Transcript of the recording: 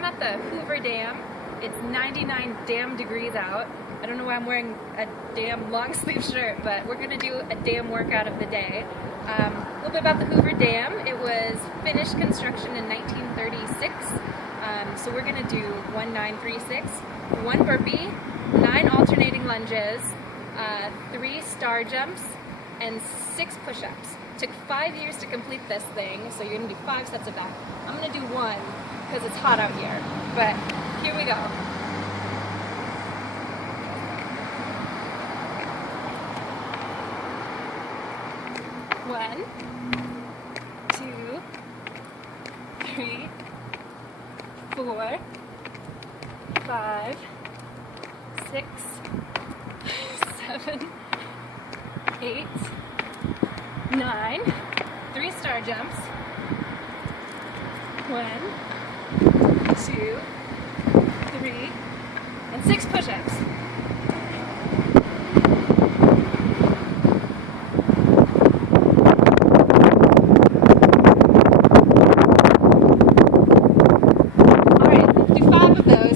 I'm at the Hoover Dam. It's 99 damn degrees out. I don't know why I'm wearing a damn long sleeve shirt, but we're gonna do a dam workout of the day. A little bit about the Hoover Dam. It was finished construction in 1936. So we're gonna do 1936, 1 burpee, 9 alternating lunges, 3 star jumps, and 6 push-ups. Took 5 years to complete this thing, so you're gonna do 5 sets of that. I'm gonna do 1 because it's hot out here, but here we go. One, 2, 3, 4, 5, 6, 7, 8, 9, 3 star jumps. 1, 2, 3, and 6 push-ups. Alright, let's do 5 of those.